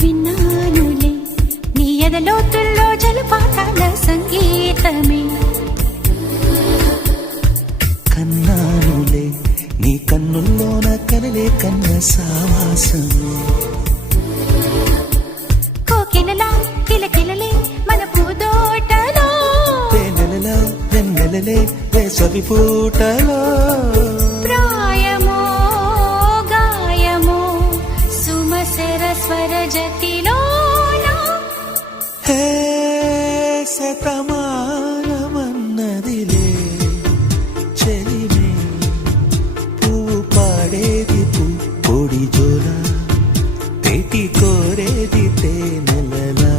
విన్నానులే నీ ఎదలోతుల్లో జలపాతాల సంగీతమే. కన్నానులే నీ కన్నుల్లోన కలలే కన్న సావాసమే. కోకిలలా కిలకిలలే మన పూదోటలో, తేనెలలా వెన్నెలలే వేసవి పూటలో. ప్రాయమో గాయమో సుమసర స్వర జతిలోన. హే శతమానమన్నదిలే చెలిమే, పువ్వు పాడేది పొడి జోల, తేటి కోరేది తేనెలలా.